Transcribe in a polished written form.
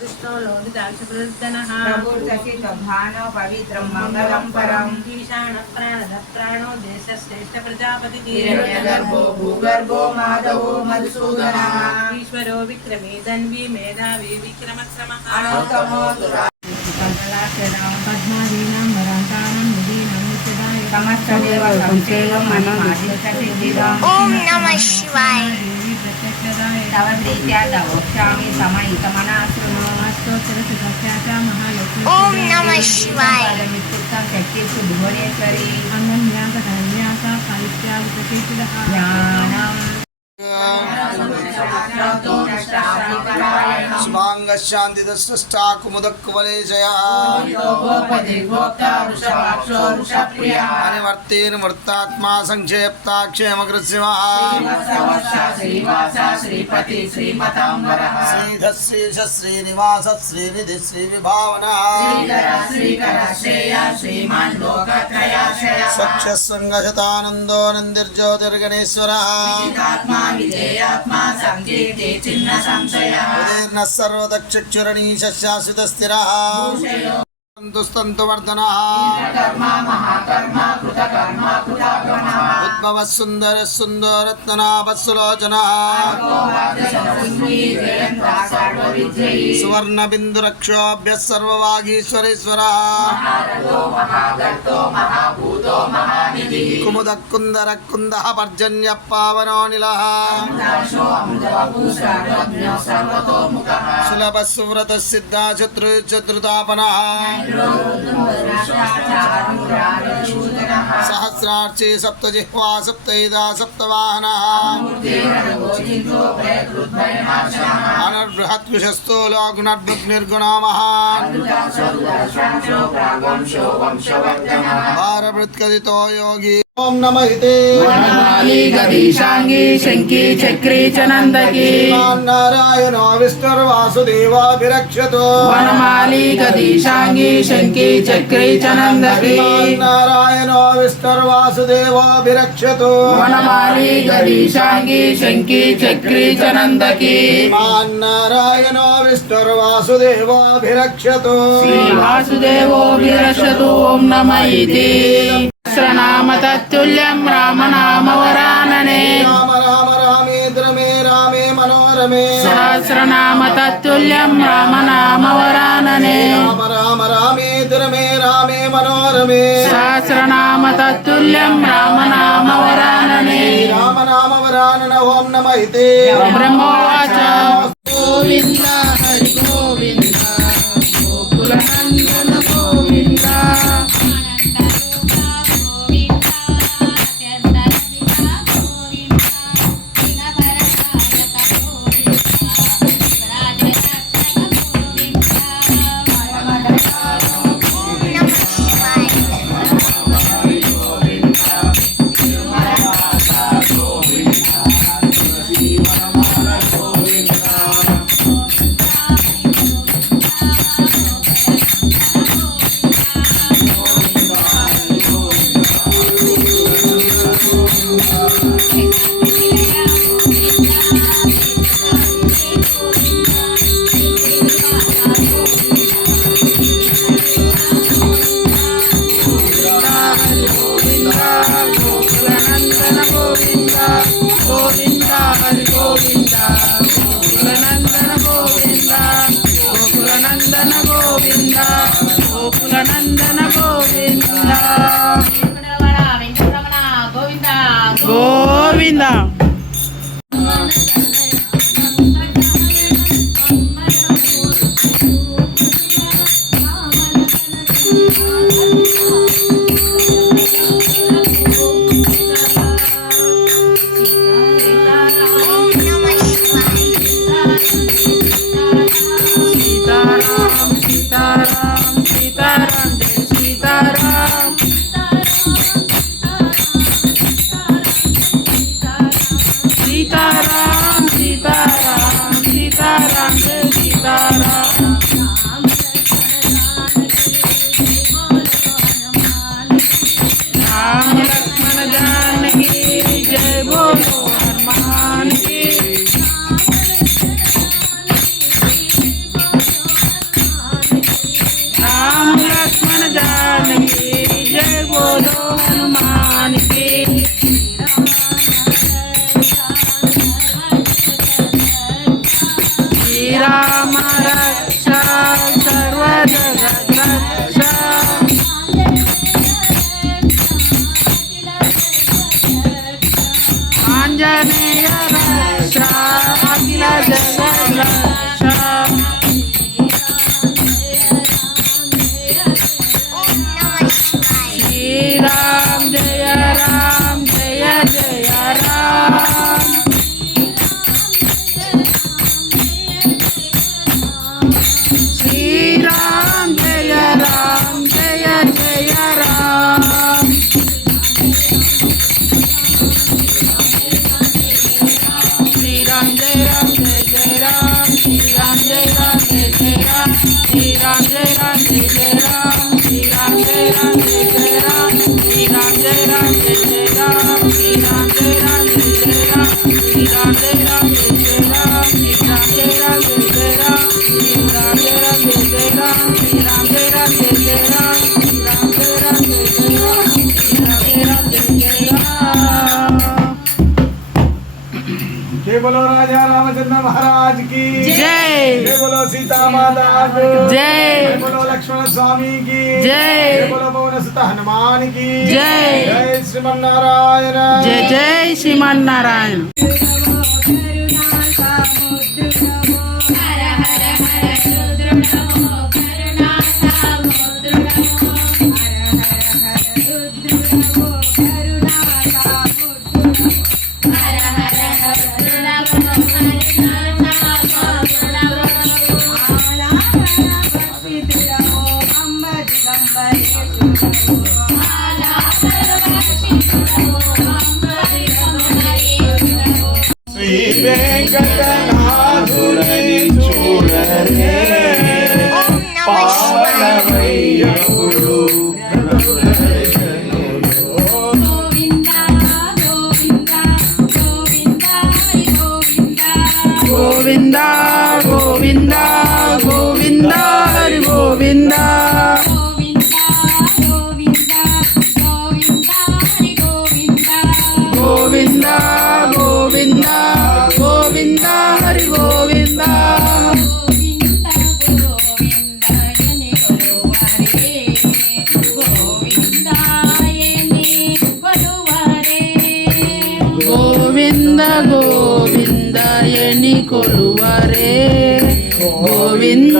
कृष्णोलोनि दाक्षप्रदनः प्रभुर्दशितभानो पवित्रं मङ्गलं परम् ईशानः प्राणदत्राणो देशश्रेष्ठ प्रजापतिः हिरण्यगर्भो भूगर्भो माधवो मधुसूदनः ईश्वरो विक्रमे धन्वी मेधावी विक्रमक्रमः अनुत्तमो दुराकल्पलाक्षणां पद्मादीनां वरान्तानां निधीनां नित्यदाय समस्तदेव संसेवं मनोदिष्टसिद्धिदां ॐ नमः शिवाय तव प्रीत्या तवोक्षामि समयितमनाश्रमास्तोत्रसुखस्याचा महालक्ष्मी ॐ नमः शिवाय मित्युक्तं शक्तिस्तु भुवनेश्वरी अन्वन्यासकन्यासा साहित्यावितकेचिदः ज्ञानम् शुभांगशान्तिदसृष्टा कुमुदक्वलेशया अनिवर्तेन मृतात्मा संक्षेप्ता क्षेमकृत्सिमः श्रीधश्रीश श्रीनिवास श्रीनिधि श्रीविभावनः सक्षस्सङ्गशतानन्दो नन्दिर्ज्योतिर्गणेश्वरः उदीर्णः सर्वदक्षक्षुरणीशः शाश्वतस्थिरः स्तन्तु वर्धनः उद्भवः सुन्दरः सुन्दरत्ननाभः सुलोचनः सुवर्णबिन्दुरक्षोभ्यः सर्ववागीश्वरेश्वरः कुमुदः कुन्दरः कुन्दः पर्जन्यः पावनोऽनिलः सुलभः सुव्रतः सिद्धः शत्रुतापनः सहस्रार्ची सप्तजिह्वा सप्तैदा सप्तवाहनः अनर्बृहद्विषस्थूलो गुणर्बुग्निर्गुणो महान् भारवृत्कदितो योगी ओम नमः इति वनमाली गदीशांगी शंकी चक्री चनंदकी नारायणो विष्णुर्वासुदेवाभिरक्षतु वनमाली गदीशांगी शंकी चक्री चनंदकी नारायणो विष्णुर्वासुदेवाभिरक्षतु वनमाली गदीशांगी शंकी चक्री चनंदकी नारायणो विष्णुर्वासुदेवाभिरक्षतु श्री वासुदेवो विरक्षतु ओम नमः इति सहस्रनाम तत्तुल्यं रामनाम वरानने राम राम रामेन्द्र मे रामे मनोरमे सहस्रनाम तत्तुल्यं रामनाम वरानने राम राम रामेन्द्र मे रामे मनोरमे सहस्रनाम तत्तुल्यं रामनाम वरानने राम नाम वरानन ओम नमः इति ब्रह्मोवाच गोविंद हरि गोविंद गोकुलनंदन गोविंद గోకులనందన గోవింద గోవింద मम रक्ष सर्वजगद्रक्ष आञ्जनेय रक्ष अखिल जगद्रक्ष श्री राम जय राम जय जय राम श्री राम जय राम जय जय राम श्री राम जय राम जय जय राम श्री राम जय राम जय जय राम श्री राम जय राम जय जय राम श्री राम जय राम जय जय राम श्री राम जय राम जय जय राम श्री राम जय राम जय जय राम श्री राम जय राम जय जय राम श्री राम जय राम जय जय राम श्री राम जय राम जय जय राम श्री राम जय राम जय जय राम श्री राम जय राम जय जय राम। जय बोलो राजा रामचंद्र महाराज की जय। जय बोलो सीता माता की जय। जय बोलो लक्ष्मण स्वामी की जय। जय बोलो पवन सुत हनुमान की जय। जय श्रीमन्नारायण जय जय श्रीमन्नारायण। శ్రీ వెంకటనాథుని చూడరే పావనమయ్యప్పుడు గోవింద గోవింద గోవింద హరి గోవింద గోవింద గోవింద గోవింద హరి గోవింద గోవింద గోవింద ఎని కొలువరే గోవింద